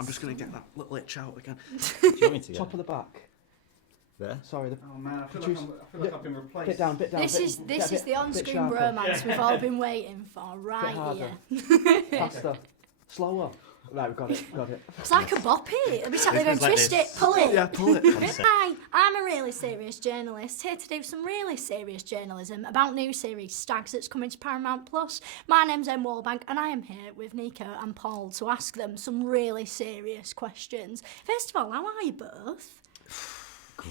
I'm just going to get that little itch out again. Do you want me to Top of the back. There? Sorry. Oh man, I feel like I've been replaced. Bit down. This is the on-screen bromance we've all been waiting for, right here. Faster. Slower. Right, we've got it. It's like a boppy. It'll be sat there and twist it, pull it. Yeah, pull it. Hi, I'm a really serious journalist, here to do some really serious journalism about new series STAGS that's coming to Paramount Plus. My name's Wallbank and I am here with Nico and Paul to ask them some really serious questions. First of all, how are you both?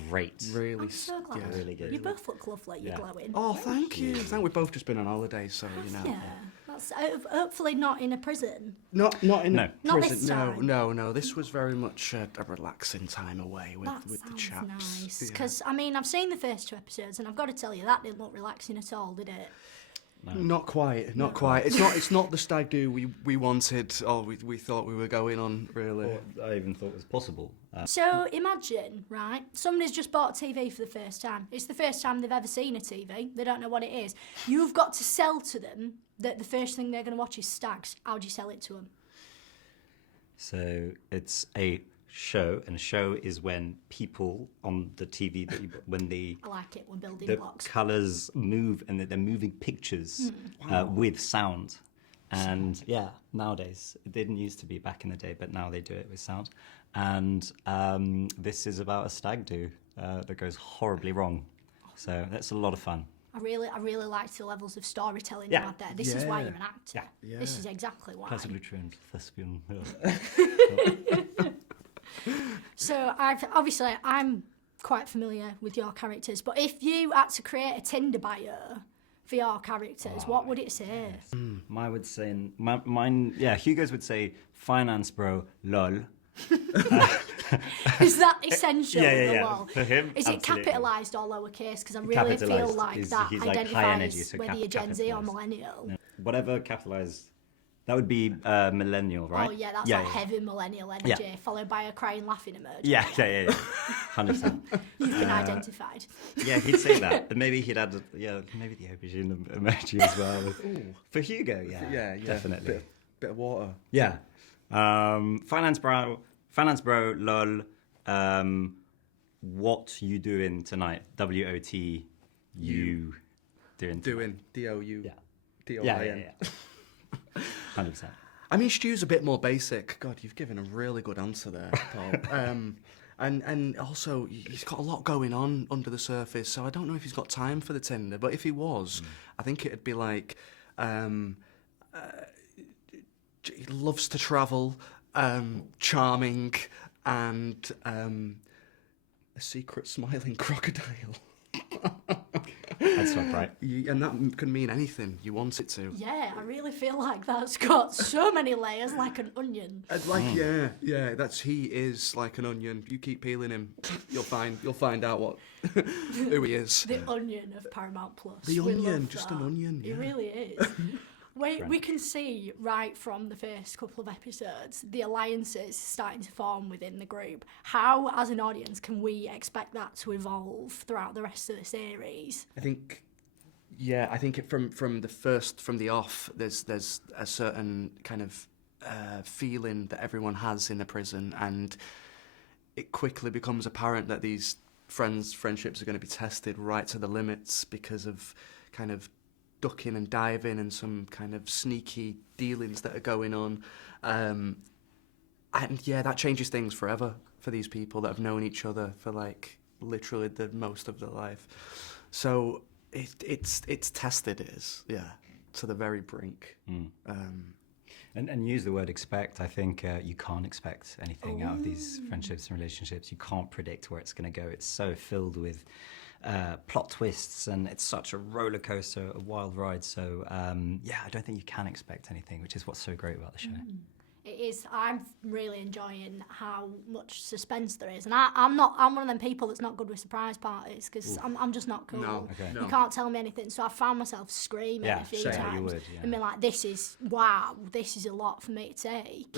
Great. Really, I'm so glad. yeah, really good. You both look lovely, you're glowing. Oh, thank you. We've both just been on holiday, so you know. Yeah, that's hopefully not in a prison. Not in a Not prison. this time. No. This was very much a relaxing time away with the chaps. Nice, Yeah. because I mean I've seen the first 2 episodes and I've got to tell you that didn't look relaxing at all, did it? No. Not quite. It's not the stag do we wanted or we thought we were going on, really. Or I even thought it was possible. So imagine, right, somebody's just bought a TV for the first time. It's the first time they've ever seen a TV. They don't know what it is. You've got to sell to them that the first thing they're going to watch is STAGS. How do you sell it to them? So it's a show, and a show is when people on the TV, when I like it, we're building the blocks. colours move and they're moving pictures with sound. And yeah, nowadays, it didn't used to be back in the day, but now they do it with sound. And this is about a stag do that goes horribly wrong. So that's a lot of fun. I really liked the levels of storytelling you had there. This is why you're an actor. Yeah. This is exactly why. Classically trained thespian. So I'm quite familiar with your characters, but if you had to create a Tinder bio for your characters, what would it say? Mine would say, mine, Hugo's would say, finance bro, lol. Is that essential? Yeah. Lol? For him, is it absolutely. capitalised or lowercase? Because I really feel Capitalised. like He's that like high identifies energy, so whether you're Gen Z or capitalised. millennial. No. Whatever capitalised, that would be millennial, right? Oh yeah, that's like heavy millennial energy, folled by a crying, laughing emoji. Yeah. 100%. You've been identified. Yeah, he'd say that. And maybe he'd add, maybe the aubergine emoji as well. For Hugo, yeah, definitely. Bit of water. Yeah. Finance bro, lol. What you doing tonight? WOT, you doing D-O-U. Yeah. D-O-I-N. Yeah. 100%. I mean, Stu's a bit more basic. God, you've given a really good answer there, Paul. And also, he's got a lot going on under the surface, so I don't know if he's got time for the Tinder, but if he was, I think it'd be like, he loves to travel, charming, and a secret smiling crocodile. That's not right. And that can mean anything you want it to. Yeah, I really feel like that's got so many layers, like an onion. He is like an onion. You keep peeling him, you'll find out what who he is. The onion of Paramount Plus. The We onion, love just that. an onion. It Yeah. really is. We can see right from the first couple of episodes the alliances starting to form within the group. How, as an audience, can we expect that to evolve throughout the rest of the series? I think from the off, there's a certain kind of feeling that everyone has in a prison, and it quickly becomes apparent that these friendships are going to be tested right to the limits because of kind of ducking and diving and some kind of sneaky dealings that are going on. And that changes things forever for these people that have known each other for like literally the most of their life. So it's tested, to the very brink. And use the word expect. I think you can't expect anything out of these friendships and relationships. You can't predict where it's going to go. It's so filled with plot twists, and it's such a roller coaster, a wild ride. So I don't think you can expect anything, which is what's so great about the show. It is. I'm really enjoying how much suspense there is, and I'm one of them people that's not good with surprise parties because I'm just not cool. No. You can't tell me anything, so I found myself screaming a few times and being like, "This is a lot for me to take."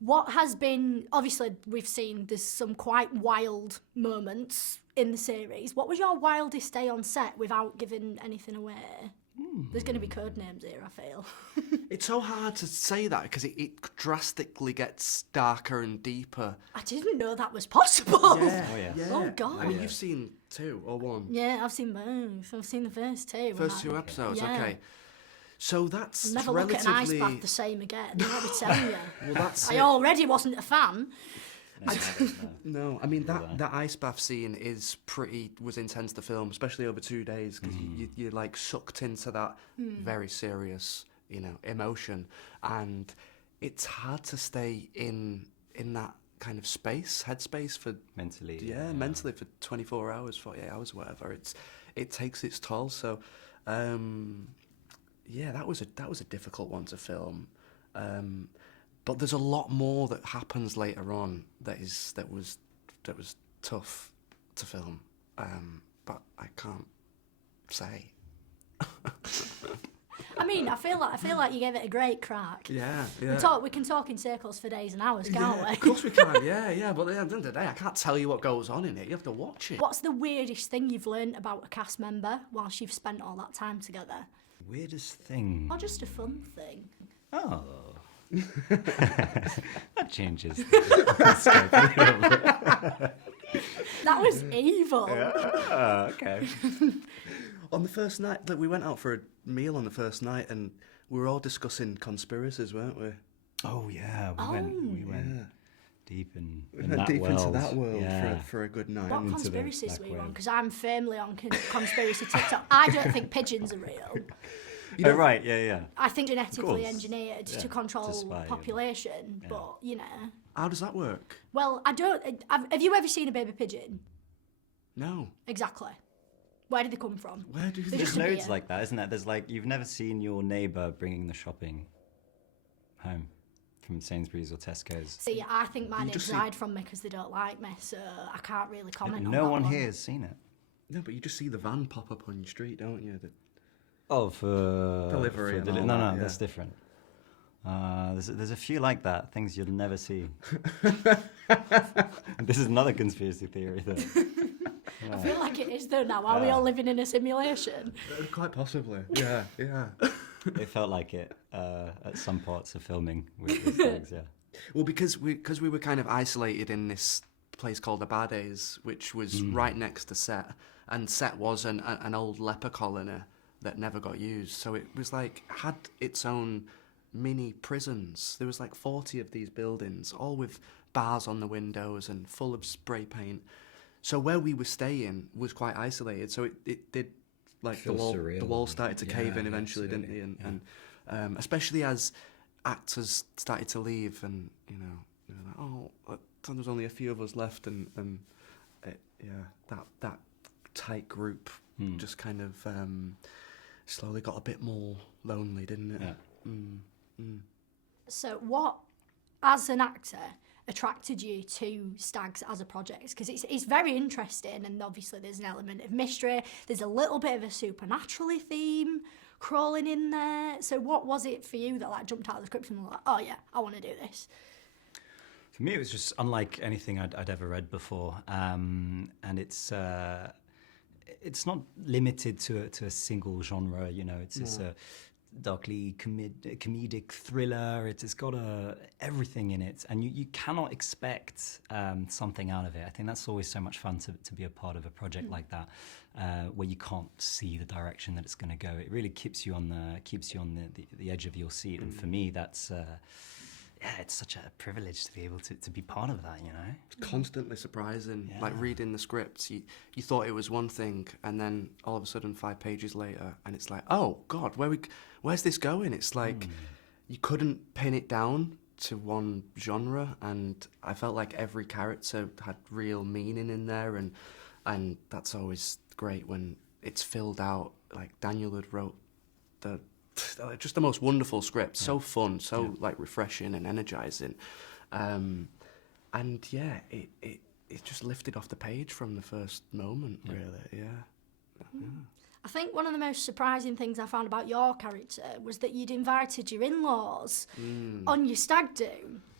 What has been, obviously we've seen there's some quite wild moments in the series. What was your wildest day on set without giving anything away? There's going to be code names here, I feel. It's so hard to say that because it drastically gets darker and deeper. I didn't know that was possible. Oh, yeah. Oh, God. I mean, you've seen 2 or 1? Yeah, I've seen both. I've seen the first 2. First 2 episodes, Yeah. okay. So that's Never relatively... look at an ice bath the same again, let me tell you. Well, that's I it. already wasn't a fan. No, I mean that ice bath scene was intense to film, especially over 2 days, because you're like sucked into that very serious, emotion, and it's hard to stay in that kind of headspace for Mentally. mentally for 24 hours, 48 hours, whatever. It takes its toll. So, that was a difficult one to film. But there's a lot more that happens later on that was tough to film. But I can't say. I mean, I feel like you gave it a great crack. Yeah. We can talk in circles for days and hours, can't we? Of course we can. Yeah. But at the end of the day, I can't tell you what goes on in it. You have to watch it. What's the weirdest thing you've learned about a cast member whilst you've spent all that time together? Weirdest thing. Or just a fun thing? Oh. That changes the scope a little bit. That was evil. Okay. On the first night, we went out for a meal on the first night, and we were all discussing conspiracies, weren't we? Oh yeah, we went deep in We went that deep world. into that world Yeah. for a good night. What Into the conspiracies black were you on? web. Because I'm firmly on conspiracy TikTok. I don't think pigeons are real. Oh right, yeah. I think genetically course. engineered Yeah, to control to spy, population, yeah. but How does that work? Well, I don't. Have you ever seen a baby pigeon? No. Exactly. Where did they come from? Where do They they... just There's appear. loads like that, isn't there? There's like you've never seen your neighbour bringing the shopping home from Sainsbury's or Tesco's. See, I think my You neighbours just see- hide from me because they don't like me, so I can't really comment on No that one here has seen it. No, but you just see the van pop up on your street, don't you? Oh, for Delivery and all no, that, yeah. that's different. There's a few like that, things you'll never see. This is another conspiracy theory, though. I feel like it is though now. Are we all living in a simulation? Quite possibly. Yeah. It felt like it at some parts of filming with STAGS, yeah. Well, because we were kind of isolated in this place called the Bades, which was right next to Set, and Set was an old leper colony that never got used. So it was like had its own mini prisons. There was like 40 of these buildings, all with bars on the windows and full of spray paint. So where we were staying was quite isolated. So it did like the Feels surreal. wall started to cave in Yeah, eventually, didn't absolutely, they? And especially as actors started to leave, and they were like, oh, there was only a few of us left, and that tight group just kind of slowly got a bit more lonely, didn't it? Yeah. So what, as an actor, attracted you to STAGS as a project? Because it's very interesting, and obviously there's an element of mystery. There's a little bit of a supernaturally theme crawling in there. So what was it for you that jumped out of the script and was like, oh yeah, I want to do this? For me, it was just unlike anything I'd ever read before, and it's not limited to a single genre. It's a darkly comedic thriller. It's got everything in it, and you cannot expect something out of it. I think that's always so much fun to be a part of a project like that, where you can't see the direction that it's going to go. It really keeps you on the edge of your seat, and for me, that's. It's such a privilege to be able to be part of that, It's constantly surprising. Yeah. Like reading the scripts, you thought it was one thing, and then all of a sudden 5 pages later, and it's like, oh God, where's this going? It's like you couldn't pin it down to one genre, and I felt like every character had real meaning in there, and that's always great when it's filled out. Like Daniel had wrote just the most wonderful script, so fun, so refreshing and energizing, and it just lifted off the page from the first moment, really. I think one of the most surprising things I found about your character was that you'd invited your in-laws on your stag do.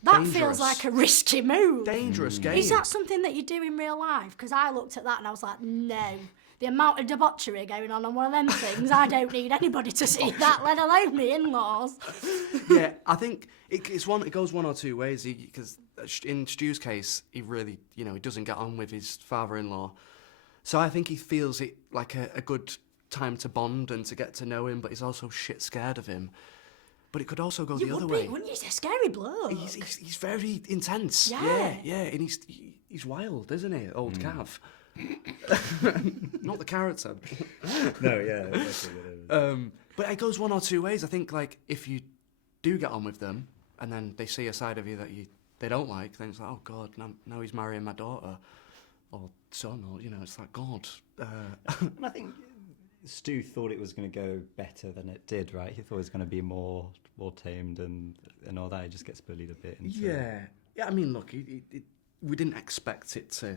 That Dangerous. feels like a risky move. Dangerous game. Is that something that you do in real life? Because I looked at that and I was like, no, the amount of debauchery going on one of them things, I don't need anybody to see that, let alone me in-laws. Yeah, I think it goes one or two ways. Because in Stu's case, he really, he doesn't get on with his father-in-law. So I think he feels it like a good time to bond and to get to know him, but he's also shit scared of him. But it could also go the other way. Wouldn't you? He's a scary bloke. He's very intense. Yeah. Yeah, and he's wild, isn't he? Old Cav. Not the character. No, yeah. Exactly. But it goes one or two ways. I think, like, if you do get on with them, and then they see a side of you that they don't like, then it's like, oh God, now he's marrying my daughter or son, or it's like, God. And I think Stu thought it was going to go better than it did, right? He thought it was going to be more tamed and all that. He just gets bullied a bit. Yeah. I mean, look, we didn't expect it to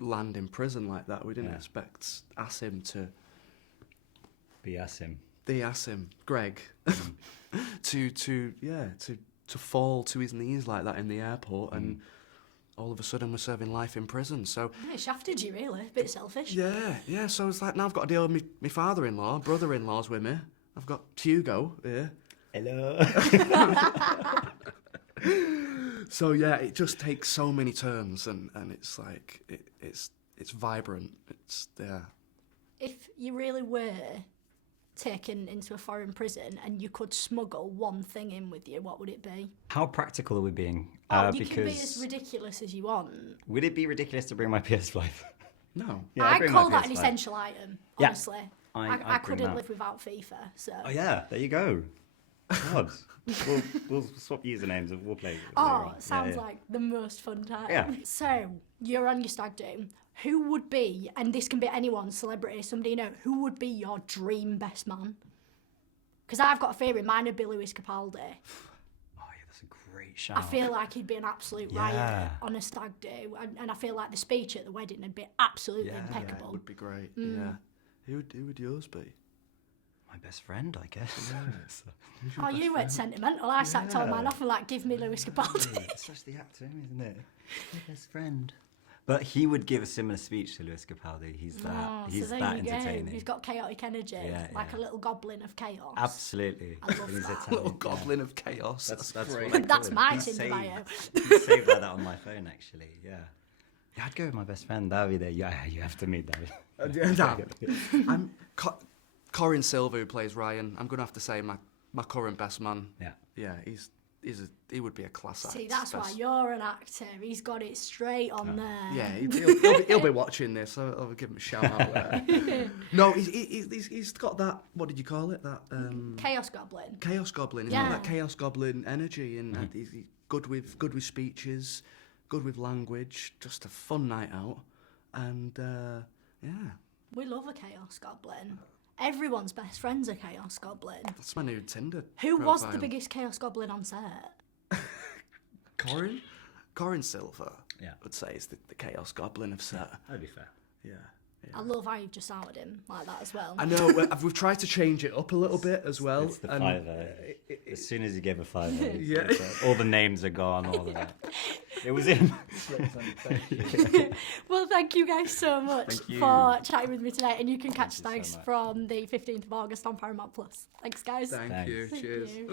land in prison like that. We didn't expect Asim to be Asim. The Asim, Greg, to fall to his knees like that in the airport, and all of a sudden we're serving life in prison. So Yeah, it shafted you, really. A bit selfish. yeah. So it's like, now I've got to deal with my father-in-law, brother-in-law's with me. I've got Hugo here. Hello. So yeah, it just takes so many turns, and it's like it's vibrant. If you really were taken into a foreign prison and you could smuggle one thing in with you, what would it be? How practical are we being? You can be as ridiculous as you want. Would it be ridiculous to bring my PS5? No. Yeah, I bring call my that an PS5. essential item, Yeah. honestly. I I bring couldn't that. live without FIFA, so... Oh yeah, there you go. God. we'll swap usernames and we'll play. later Oh, on. sounds Yeah. like the most fun time. Yeah. So, you're on your stag do. Who would be, and this can be anyone, celebrity, somebody you know, who would be your dream best man? Because I've got a theory, mine would be Lewis Capaldi. Oh yeah, that's a great shout. I feel like he'd be an absolute Yeah. riot on a stag do, and I feel like the speech at the wedding would be absolutely Yeah, impeccable. it would be great. Yeah. Who would yours be? My best friend, I guess. Oh, you went sentimental. I sacked all mine off and like, give me Lewis Capaldi. It's such the actor, isn't it? My best friend. But he would give a similar speech to Lewis Capaldi. He's So there that you go. entertaining. He's got chaotic energy, like a little goblin of chaos. Absolutely. I love He's that. Italian, Little goblin of chaos. That's great. what I That's call my him. Tinder bio. He's saved like that on my phone, actually. Yeah. Yeah, I'd go with my best friend, Davide. Yeah, you have to meet David. Corin Silva, who plays Ryan. I'm gonna have to say my current best man. Yeah. He would be a class act. See, that's why you're an actor. He's got it straight on there. Yeah, he'll be watching this. So I'll give him a shout out there. No, he's got that. What did you call it? That Chaos Goblin. Chaos Goblin. He's got that Chaos Goblin energy, and he's good with speeches, good with language. Just a fun night out, and yeah. We love a Chaos Goblin. Everyone's best friend's a Chaos Goblin. That's my new Tinder. Who was profile. the biggest Chaos Goblin on set? Corin Silva. Yeah. I'd say is the Chaos Goblin of set. That'd be fair. Yeah. I love how you've just outed him like that as well. I know. We've tried to change it up a little bit as well. It's the and fiver. As soon as you gave a fiver, Yeah. all the names are gone. All of that. It was him. Well, thank you guys so much Thank you. for chatting with me tonight, and you can catch you so Stags much. from the 15th of August on Paramount Plus. Thanks, guys. Thank Thanks. you. Thank Cheers. you.